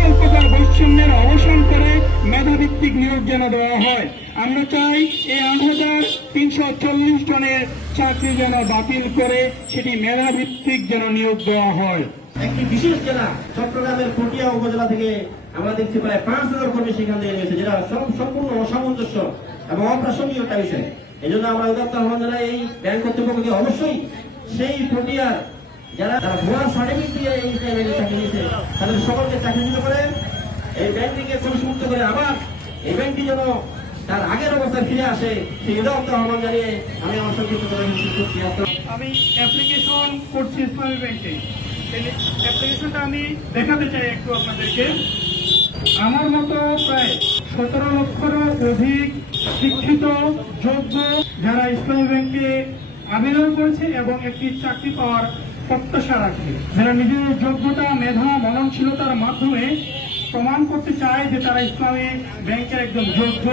সকল প্রকার বৈষম্যের অবসান করে মেধাভিত্তিক নিয়োগ যেন দেওয়া হয়। আমরা চাই এই আট হাজার তিনশো চল্লিশ জনের চাকরি যেন বাতিল করে সেটি মেধাভিত্তিক যেন নিয়োগ দেওয়া হয়। একটি বিশেষ জেলা, চট্টগ্রামের পটিয়া উপজেলা থেকে আমরা দেখছি প্রায় পাঁচ হাজার কর্মী সেখান থেকে রয়েছে, যেটা সম্পূর্ণ অসামঞ্জস্য এবং অপ্রাসঙ্গিক একটা বিষয়। এই জন্য আমরা উদাত্ত আহ্বান জানাই এই ব্যাংক কর্তৃপক্ষকে অবশ্যই সেই পটিয়ার যারা যারা ভুয়া সার্টিফিকেট দিয়ে এই চাকরি দিয়েছে তাদের সকলকে করে এই ব্যাংকটিকে করে আবার এই ব্যাংকটি যেন তার আগের ফিরে আসে আহ্বান জানিয়ে আমি আমার আমি অ্যাপ্লিকেশন করছি ইসলামী ব্যাংকে অ্যাপ্লিকেশনটা আমি দেখাতে চাই একটু আপনাদেরকে। আমার মতো প্রায় সতেরো লক্ষেরও অধিক শিক্ষিত, যোগ্য যারা ইসলামী ব্যাংকে আবেদন করেছে এবং একটি চাকরি পাওয়ার প্রত্যাশা রাখে যারা নিজেদের যোগ্যতা, মেধা, মননশীলতার মাধ্যমে প্রমাণ করতে চায় যে তারা ইসলামী ব্যাংকের একজন যোগ্য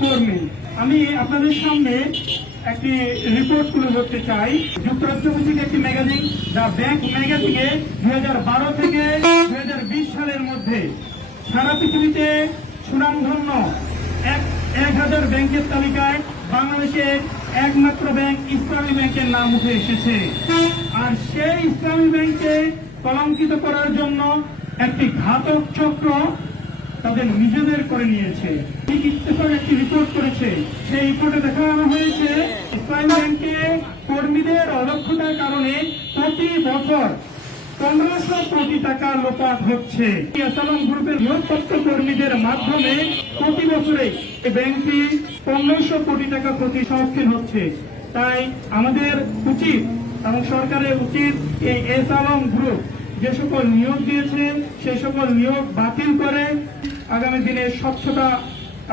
কর্মী। আমি আপনাদের সামনে একটি রিপোর্ট তুলে ধরতে চাই। যুক্তরাষ্ট্র ভিত্তিক একটি ম্যাগাজিন দ্য ব্যাংক ম্যাগাজিনে দু হাজার বারো থেকে দু হাজার বিশ সালের মধ্যে সারা পৃথিবীতে সুনামধন্য এক হাজার ব্যাংকের তালিকায় বাংলাদেশের একমাত্র ব্যাংক ইসলামী ব্যাংকের নাম উঠে এসেছে। আর সেই ইসলামী ব্যাংকে কলঙ্কিত করার জন্য একটি ঘাতক চক্র তাদের নিজেদের করে নিয়েছে। একটি রিপোর্ট করেছে। সেই রিপোর্টে দেখানো হয়েছে, ইসলামী ব্যাংকে কর্মীদের অদক্ষতার কারণে প্রতি বছর পনেরোশো কোটি টাকা লোপাট হচ্ছে। গ্রুপের নিয়োগপ্রাপ্ত কর্মীদের মাধ্যমে প্রতি বছরে ব্যাংকটি পনেরোশো কোটি টাকা প্রতি সম্মুখীন হচ্ছে। তাই আমাদের উচিত এবং সরকারের উচিত এই এস আলম গ্রুপ যে সকল নিয়োগ দিয়েছে সেই সকল নিয়োগ বাতিল করে, আগামী দিনে স্বচ্ছতা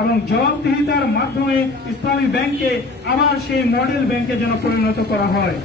এবং জবাবদিহিতার মাধ্যমে ইসলামী ব্যাংকে আবার সেই মডেল ব্যাংকে যেন পরিণত করা হয়।